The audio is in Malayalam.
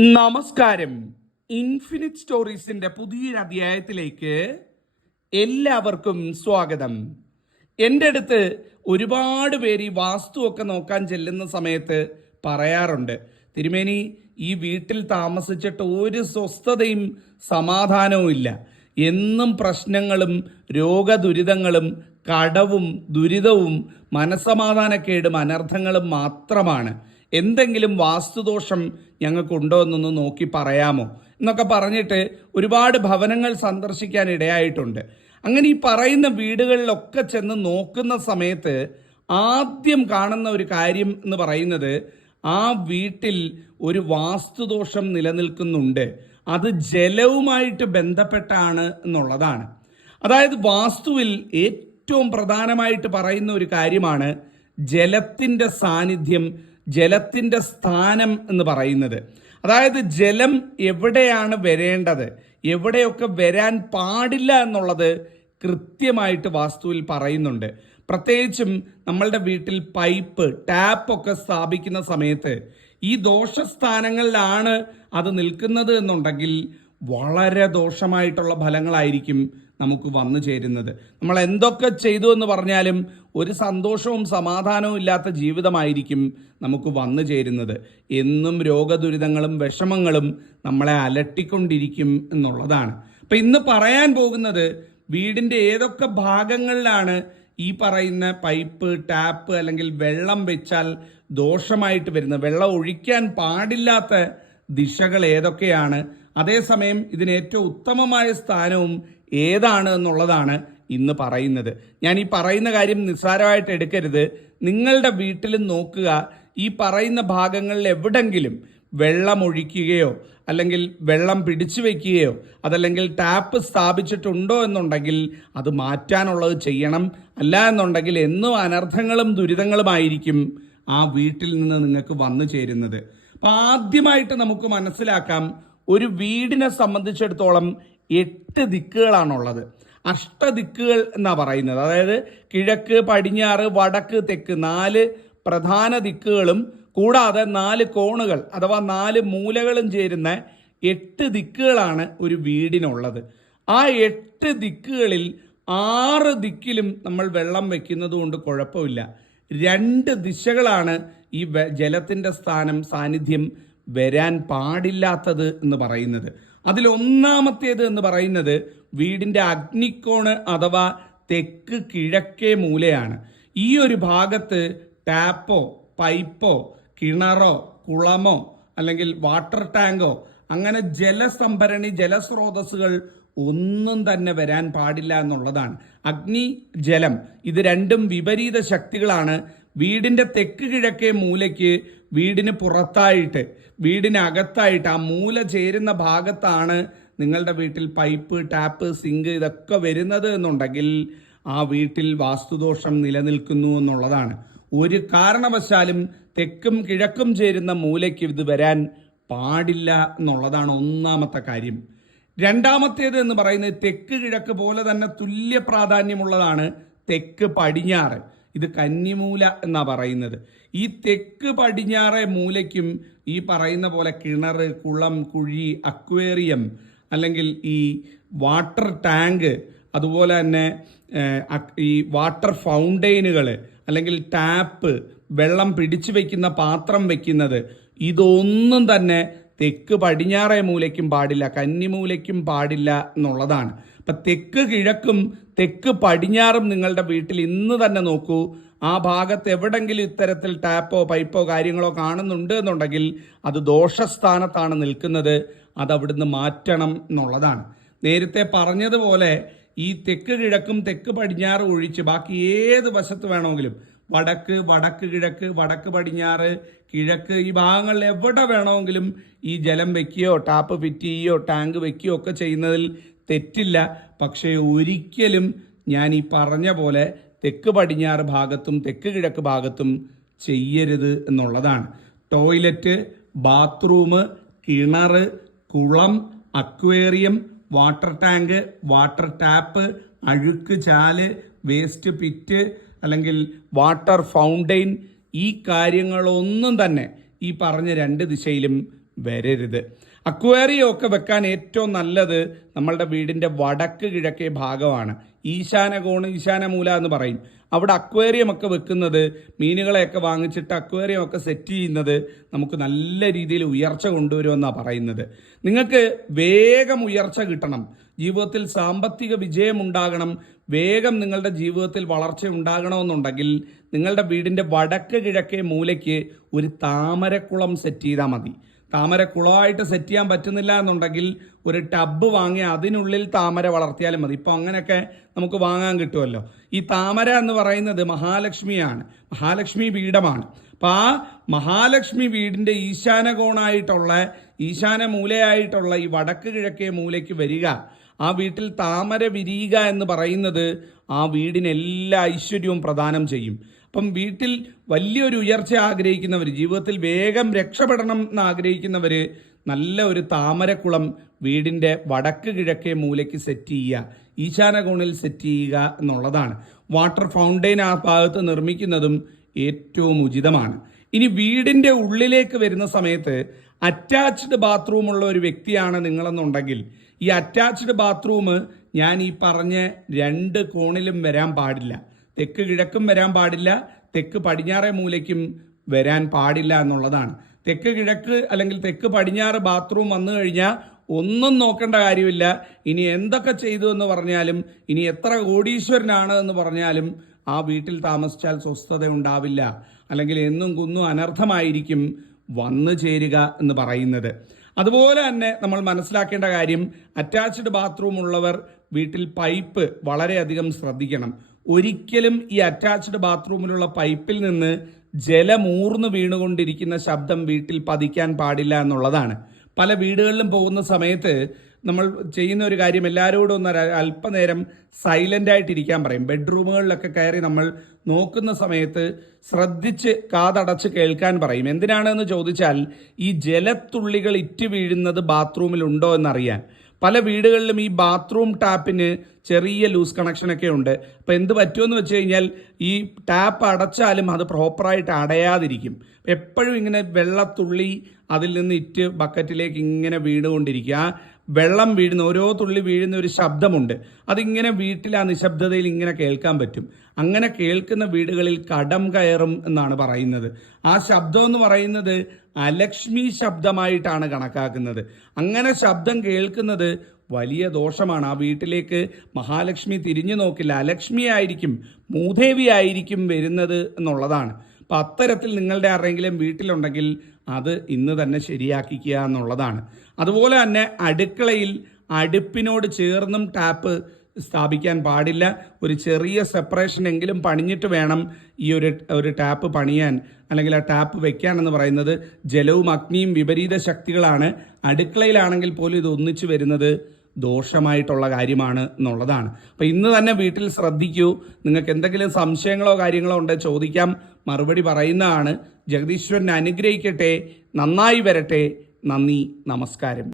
നമസ്കാരം. ഇൻഫിനിറ്റ് സ്റ്റോറീസിന്റെ പുതിയൊരു അധ്യായത്തിലേക്ക് എല്ലാവർക്കും സ്വാഗതം. എന്റെ അടുത്ത് ഒരുപാട് പേര് ഈ വാസ്തുവൊക്കെ നോക്കാൻ ചെല്ലുന്ന സമയത്ത് പറയാറുണ്ട്. തിരുമേനി ഈ വീട്ടിൽ താമസിച്ചിട്ട് ഒരു സ്വസ്ഥതയും സമാധാനവും ഇല്ല. എന്നും പ്രശ്നങ്ങളും രോഗദുരിതങ്ങളും കടവും ദുരിതവും മനസമാധാനക്കേടും അനർത്ഥങ്ങളും മാത്രമാണ്. എന്തെങ്കിലും വാസ്തുദോഷം ഞങ്ങൾക്കുണ്ടോ എന്നൊന്ന് നോക്കി പറയാമോ? എന്നൊക്കെ പറഞ്ഞിട്ട് ഒരുപാട് ഭവനങ്ങൾ സന്ദർശിക്കാൻ ഇടയായിട്ടുണ്ട്. അങ്ങനെ ഈ പറയുന്ന വീടുകളിലൊക്കെ ചെന്ന് നോക്കുന്ന സമയത്ത് ആദ്യം കാണുന്ന ഒരു കാര്യം എന്ന് പറയുന്നത് ആ വീട്ടിൽ ഒരു വാസ്തുദോഷം നിലനിൽക്കുന്നുണ്ട്. അത് ജലവുമായിട്ട് ബന്ധപ്പെട്ടാണ് എന്നുള്ളതാണ്. അതായത് വാസ്തുവിൽ ഏറ്റവും പ്രധാനമായിട്ട് പറയുന്ന ഒരു കാര്യമാണ് ജലത്തിന്റെ സാന്നിധ്യം ജലത്തിന്റെ സ്ഥാനം എന്ന് പറയുന്നത്. അതായത് ജലം എവിടെയാണ് വരേണ്ടത്? എവിടെയൊക്കെ വരാൻ പാടില്ല എന്നുള്ളത് കൃത്യമായിട്ട് വാസ്തുവിൽ പറയുന്നുണ്ട്. പ്രത്യേകിച്ചും നമ്മളുടെ വീട്ടിൽ പൈപ്പ് ടാപ്പ് ഒക്കെ സ്ഥാപിക്കുന്ന സമയത്ത് ഈ ദോഷസ്ഥാനങ്ങളിലാണ് അത് നിൽക്കുന്നത് എന്നുണ്ടെങ്കിൽ വളരെ ദോഷമായിട്ടുള്ള ഫലങ്ങളായിരിക്കും നമുക്ക് വന്നു ചേരുന്നത്. നമ്മൾ എന്തൊക്കെ ചെയ്തു എന്ന് പറഞ്ഞാലും ഒരു സന്തോഷവും സമാധാനവും ഇല്ലാത്ത ജീവിതമായിരിക്കും നമുക്ക് വന്നു ചേരുന്നത്. എന്നും രോഗദുരിതങ്ങളും വിഷമങ്ങളും നമ്മളെ അലട്ടിക്കൊണ്ടിരിക്കും എന്നുള്ളതാണ്. അപ്പം ഇന്ന് പറയാൻ പോകുന്നത് വീടിന്റെ ഏതൊക്കെ ഭാഗങ്ങളിലാണ് ഈ പറയുന്ന പൈപ്പ് ടാപ്പ് അല്ലെങ്കിൽ വെള്ളം വെച്ചാൽ ദോഷമായിട്ട് വരുന്ന വെള്ളം ഒഴിക്കാൻ പാടില്ലാത്ത ദിശകൾ ഏതൊക്കെയാണ്? അതേസമയം ഇതിന് ഏറ്റവും ഉത്തമമായ സ്ഥാനവും ഏതാണ് എന്നുള്ളതാണ് ഇന്ന് പറയുന്നത്. ഞാൻ ഈ പറയുന്ന കാര്യം നിസ്സാരമായിട്ട് എടുക്കരുത്. നിങ്ങളുടെ വീട്ടിൽ നോക്കുക ഈ പറയുന്ന ഭാഗങ്ങളിൽ എവിടെങ്കിലും വെള്ളമൊഴിക്കുകയോ അല്ലെങ്കിൽ വെള്ളം പിടിച്ചു വെക്കുകയോ അതല്ലെങ്കിൽ ടാപ്പ് സ്ഥാപിച്ചിട്ടുണ്ടോ എന്നുണ്ടെങ്കിൽ അത് മാറ്റാനുള്ളത് ചെയ്യണം. അല്ല എന്നുണ്ടെങ്കിൽ എന്നും അനർത്ഥങ്ങളും ദുരിതങ്ങളുമായിരിക്കും ആ വീട്ടിൽ നിന്ന് നിങ്ങൾക്ക് വന്നു ചേരുന്നത്. അപ്പം ആദ്യമായിട്ട് നമുക്ക് മനസ്സിലാക്കാം ഒരു വീടിനെ സംബന്ധിച്ചിടത്തോളം എട്ട് ദിക്കുകളാണുള്ളത്. അഷ്ടദിക്കുകൾ എന്നാ പറയുന്നത്. അതായത് കിഴക്ക് പടിഞ്ഞാറ് വടക്ക് തെക്ക് നാല് പ്രധാന ദിക്കുകളും കൂടാതെ നാല് കോണുകൾ അഥവാ നാല് മൂലകളും ചേരുന്ന എട്ട് ദിക്കുകളാണ് ഒരു വീടിനുള്ളത്. ആ എട്ട് ദിക്കുകളിൽ ആറ് ദിക്കിലും നമ്മൾ വെള്ളം വെക്കുന്നത് കൊണ്ട് കുഴപ്പമില്ല. രണ്ട് ദിശകളാണ് ഈ ജലത്തിന്റെ സ്ഥാനം സാന്നിധ്യം വരാൻ പാടില്ലാത്തത് എന്ന് പറയുന്നത്. അതിൽ ഒന്നാമത്തേത് എന്ന് പറയുന്നത് വീടിന്റെ അഗ്നിക്കോണ് അഥവാ തെക്ക് കിഴക്കേ മൂലയാണ്. ഈ ഒരു ഭാഗത്ത് ടാപ്പോ പൈപ്പോ കിണറോ കുളമോ അല്ലെങ്കിൽ വാട്ടർ ടാങ്കോ അങ്ങനെ ജലസംഭരണി ജലസ്രോതസ്സുകൾ ഒന്നും തന്നെ വരാൻ പാടില്ല എന്നുള്ളതാണ്. അഗ്നി ജലം ഇത് രണ്ടും വിപരീത ശക്തികളാണ്. വീടിന്റെ തെക്ക് കിഴക്കേ മൂലയ്ക്ക് വീടിന് പുറത്തായിട്ട് വീടിനകത്തായിട്ട് ആ മൂല ചേരുന്ന ഭാഗത്താണ് നിങ്ങളുടെ വീട്ടിൽ പൈപ്പ് ടാപ്പ് സിങ്ക് ഇതൊക്കെ വരുന്നത് എന്നുണ്ടെങ്കിൽ ആ വീട്ടിൽ വാസ്തുദോഷം നിലനിൽക്കുന്നു എന്നുള്ളതാണ്. ഒരു കാരണവശാലും തെക്കും കിഴക്കും ചേരുന്ന മൂലയ്ക്ക് ഇത് വരാൻ പാടില്ല എന്നുള്ളതാണ് ഒന്നാമത്തെ കാര്യം. രണ്ടാമത്തേത് എന്ന് പറയുന്നത് തെക്ക് കിഴക്ക് പോലെ തന്നെ തുല്യ പ്രാധാന്യമുള്ളതാണ് തെക്ക് പടിഞ്ഞാറ്. ഇത് കന്നിമൂല എന്നാണ് പറയുന്നത്. ഈ തെക്ക് പടിഞ്ഞാറെ മൂലയ്ക്കും ഈ പറയുന്ന പോലെ കിണർ കുളം കുഴി അക്വേറിയം അല്ലെങ്കിൽ ഈ വാട്ടർ ടാങ്ക് അതുപോലെ തന്നെ ഈ വാട്ടർ ഫൗണ്ടെയിനുകൾ അല്ലെങ്കിൽ ടാപ്പ് വെള്ളം പിടിച്ചു വെക്കുന്ന പാത്രം വെക്കുന്നത് ഇതൊന്നും തന്നെ തെക്ക് പടിഞ്ഞാറേ മൂലയ്ക്കും പാടില്ല കന്നിമൂലയ്ക്കും പാടില്ല എന്നുള്ളതാണ്. അപ്പം തെക്ക് കിഴക്കും തെക്ക് പടിഞ്ഞാറും നിങ്ങളുടെ വീട്ടിൽ ഇന്ന് തന്നെ നോക്കൂ. ആ ഭാഗത്ത് എവിടെങ്കിലും ഇത്തരത്തിൽ ടാപ്പോ പൈപ്പോ കാര്യങ്ങളോ കാണുന്നുണ്ട് എന്നുണ്ടെങ്കിൽ അത് ദോഷസ്ഥാനത്താണ് നിൽക്കുന്നത്. അത് അവിടുന്ന് മാറ്റണം എന്നുള്ളതാണ്. നേരത്തെ പറഞ്ഞതുപോലെ ഈ തെക്ക് കിഴക്കും തെക്ക് പടിഞ്ഞാറും ഒഴിച്ച് ബാക്കി ഏത് വശത്ത് വേണമെങ്കിലും വടക്ക് വടക്ക് കിഴക്ക് വടക്ക് പടിഞ്ഞാറ് കിഴക്ക് ഈ ഭാഗങ്ങളിൽ എവിടെ വേണമെങ്കിലും ഈ ജലം വെക്കുകയോ ടാപ്പ് ഫിറ്റ് ചെയ്യുകയോ ടാങ്ക് വെക്കുകയോ ഒക്കെ ചെയ്യുന്നതിൽ തെറ്റില്ല. പക്ഷേ ഒരിക്കലും ഞാൻ ഈ പറഞ്ഞ പോലെ തെക്ക് പടിഞ്ഞാറ് ഭാഗത്തും തെക്ക് കിഴക്ക് ഭാഗത്തും ചെയ്യരുത് എന്നുള്ളതാണ്. ടോയ്ലറ്റ് ബാത്റൂം കിണർ കുളം aquarium water tank water tap അഴുക്ക് ചാൽ വേസ്റ്റ് പിറ്റ് അല്ലെങ്കിൽ വാട്ടർ ഫൗണ്ടെയിൻ ഈ കാര്യങ്ങളൊന്നും തന്നെ ഈ പറഞ്ഞ രണ്ട് ദിശയിലും വരരുത്. അക്വേറിയം ഒക്കെ വെക്കാൻ ഏറ്റവും നല്ലത് നമ്മളുടെ വീടിന്റെ വടക്ക് കിഴക്കേ ഭാഗമാണ്. ഈശാന കോണ് ഈശാന മൂല എന്ന് പറയും. അവിടെ അക്വേറിയം ഒക്കെ വെക്കുന്നത് മീനുകളെയൊക്കെ വാങ്ങിച്ചിട്ട് അക്വേറിയം ഒക്കെ സെറ്റ് ചെയ്യുന്നത് നമുക്ക് നല്ല രീതിയിൽ ഉയർച്ച കൊണ്ടുവരുമെന്നാണ് പറയുന്നത്. നിങ്ങൾക്ക് വേഗം ഉയർച്ച കിട്ടണം. ജീവിതത്തിൽ സാമ്പത്തിക വിജയം ഉണ്ടാകണം. വേഗം നിങ്ങളുടെ ജീവിതത്തിൽ വളർച്ച ഉണ്ടാകണമെന്നുണ്ടെങ്കിൽ നിങ്ങളുടെ വീടിന്റെ വടക്ക് കിഴക്കേ മൂലയ്ക്ക് ഒരു താമരക്കുളം സെറ്റ് ചെയ്താൽ മതി. താമരക്കുളമായിട്ട് സെറ്റ് ചെയ്യാൻ പറ്റുന്നില്ല എന്നുണ്ടെങ്കിൽ ഒരു ടബ് വാങ്ങി അതിനുള്ളിൽ താമര വളർത്തിയാലും മതി. ഇപ്പോൾ അങ്ങനെയൊക്കെ നമുക്ക് വാങ്ങാൻ കിട്ടുമല്ലോ. ഈ താമര എന്ന് പറയുന്നത് മഹാലക്ഷ്മിയാണ്. മഹാലക്ഷ്മി പീഠമാണ്. അപ്പം ആ മഹാലക്ഷ്മി വീടിന്റെ ഈശാന കോണായിട്ടുള്ള ഈശാന മൂലയായിട്ടുള്ള ഈ വടക്ക് കിഴക്കേ മൂലയ്ക്ക് വരിക. ആ വീട്ടിൽ താമര വിരിയുക എന്ന് പറയുന്നത് ആ വീടിന് എല്ലാ ഐശ്വര്യവും പ്രദാനം ചെയ്യും. അപ്പം വീട്ടിൽ വലിയൊരു ഉയർച്ച ആഗ്രഹിക്കുന്നവർ ജീവിതത്തിൽ വേഗം രക്ഷപ്പെടണം എന്ന് ആഗ്രഹിക്കുന്നവർ നല്ല ഒരു താമരക്കുളം വീടിന്റെ വടക്ക് കിഴക്കേ മൂലയ്ക്ക് സെറ്റ് ചെയ്യുക ഈശാനകോണിൽ സെറ്റ് ചെയ്യുക എന്നുള്ളതാണ്. വാട്ടർ ഫൗണ്ടെയിൻ ആ ഭാഗത്ത് നിർമ്മിക്കുന്നതും ഏറ്റവും ഉചിതമാണ്. ഇനി വീടിന്റെ ഉള്ളിലേക്ക് വരുന്ന സമയത്ത് അറ്റാച്ച്ഡ് ബാത്റൂമുള്ള ഒരു വ്യക്തിയാണ് നിങ്ങളെന്നുണ്ടെങ്കിൽ ഈ അറ്റാച്ച്ഡ് ബാത്റൂം ഞാൻ ഈ പറഞ്ഞ രണ്ട് കോണിലും വരാൻ പാടില്ല. തെക്ക് കിഴക്കും വരാൻ പാടില്ല തെക്ക് പടിഞ്ഞാറേ മൂലയ്ക്കും വരാൻ പാടില്ല എന്നുള്ളതാണ്. തെക്ക് കിഴക്ക് അല്ലെങ്കിൽ തെക്ക് പടിഞ്ഞാറ് ബാത്റൂം വന്നു കഴിഞ്ഞാൽ ഒന്നും നോക്കേണ്ട കാര്യമില്ല. ഇനി എന്തൊക്കെ ചെയ്തു എന്ന് പറഞ്ഞാലും ഇനി എത്ര കോടീശ്വരനാണ് എന്ന് പറഞ്ഞാലും ആ വീട്ടിൽ താമസിച്ചാൽ സ്വസ്ഥത ഉണ്ടാവില്ല. അല്ലെങ്കിൽ എന്നും കുന്നും അനർത്ഥമായിരിക്കും വന്നു ചേരുക എന്ന് പറയുന്നത്. അതുപോലെ തന്നെ നമ്മൾ മനസ്സിലാക്കേണ്ട കാര്യം അറ്റാച്ച്ഡ് ബാത്റൂം ഉള്ളവർ വീട്ടിൽ പൈപ്പ് വളരെയധികം ശ്രദ്ധിക്കണം. ഒരിക്കലും ഈ അറ്റാച്ച്ഡ് ബാത്റൂമിലുള്ള പൈപ്പിൽ നിന്ന് ജലമൂർന്ന് വീണുകൊണ്ടിരിക്കുന്ന ശബ്ദം വീട്ടിൽ പതിക്കാൻ പാടില്ല എന്നുള്ളതാണ്. പല വീടുകളിലും പോകുന്ന സമയത്ത് നമ്മൾ ചെയ്യുന്ന ഒരു കാര്യം എല്ലാവരോടും ഒന്ന് അല്പനേരം സൈലന്റ് ആയിട്ടിരിക്കാൻ പറയും. ബെഡ്റൂമുകളിലൊക്കെ കയറി നമ്മൾ നോക്കുന്ന സമയത്ത് ശ്രദ്ധിച്ച് കാതടച്ച് കേൾക്കാൻ പറയും. എന്തിനാണെന്ന് ചോദിച്ചാൽ ഈ ജലത്തുള്ളികൾ ഇറ്റ് വീഴുന്നത് ബാത്റൂമിൽ ഉണ്ടോ എന്നറിയാൻ. പല വീടുകളിലും ഈ ബാത്റൂം ടാപ്പിന് ചെറിയ ലൂസ് കണക്ഷനൊക്കെ ഉണ്ട്. അപ്പോൾ എന്ത് പറ്റുമെന്ന് വെച്ച് കഴിഞ്ഞാൽ ഈ ടാപ്പ് അടച്ചാലും അത് പ്രോപ്പറായിട്ട് അടയാതിരിക്കും. എപ്പോഴും ഇങ്ങനെ വെള്ളത്തുള്ളി അതിൽ നിന്ന് ഇറ്റ് ബക്കറ്റിലേക്ക് ഇങ്ങനെ വീണുകൊണ്ടിരിക്കുക വെള്ളം വീഴുന്ന ഓരോ തുള്ളി വീഴുന്ന ഒരു ശബ്ദമുണ്ട്. അതിങ്ങനെ വീട്ടിൽ ആ നിശബ്ദതയിൽ ഇങ്ങനെ കേൾക്കാൻ പറ്റും. അങ്ങനെ കേൾക്കുന്ന വീടുകളിൽ കടം കയറും എന്നാണ് പറയുന്നത്. ആ ശബ്ദം എന്ന് പറയുന്നത് അലക്ഷ്മി ശബ്ദമായിട്ടാണ് കണക്കാക്കുന്നത്. അങ്ങനെ ശബ്ദം കേൾക്കുന്നത് വലിയ ദോഷമാണ്. ആ വീട്ടിലേക്ക് മഹാലക്ഷ്മി തിരിഞ്ഞു നോക്കില്ല. അലക്ഷ്മി ആയിരിക്കും മൂദേവി ആയിരിക്കും വരുന്നത് എന്നുള്ളതാണ്. അപ്പം അത്തരത്തിൽ നിങ്ങളുടെ ആരെങ്കിലും വീട്ടിലുണ്ടെങ്കിൽ അത് ഇന്ന് തന്നെ ശരിയാക്കിക്കുക എന്നുള്ളതാണ്. അതുപോലെ തന്നെ അടുക്കളയിൽ അടുപ്പിനോട് ചേർന്നും ടാപ്പ് സ്ഥാപിക്കാൻ പാടില്ല. ഒരു ചെറിയ സെപ്പറേഷൻ എങ്കിലും പണിഞ്ഞിട്ട് വേണം ഈ ഒരു ഒരു ടാപ്പ് പണിയാൻ. അല്ലെങ്കിൽ ആ ടാപ്പ് വെക്കാൻ എന്ന് പറയുന്നത് ജലവും അഗ്നിയും വിപരീത ശക്തികളാണ്. അടുക്കളയിലാണെങ്കിൽ പോലും ഇത് ഒന്നിച്ചു വരുന്നത് ദോഷമായിട്ടുള്ള കാര്യമാണ് എന്നുള്ളതാണ്. അപ്പം ഇന്ന് തന്നെ വീട്ടിൽ ശ്രദ്ധിക്കൂ. നിങ്ങൾക്ക് എന്തെങ്കിലും സംശയങ്ങളോ കാര്യങ്ങളോ ഉണ്ടെങ്കിൽ ചോദിക്കാം. മറുപടി പറയുന്നതാണ്. ജഗദീശ്വരൻ അനുഗ്രഹിക്കട്ടെ. നന്നായി വരട്ടെ. നന്ദി. നമസ്കാരം.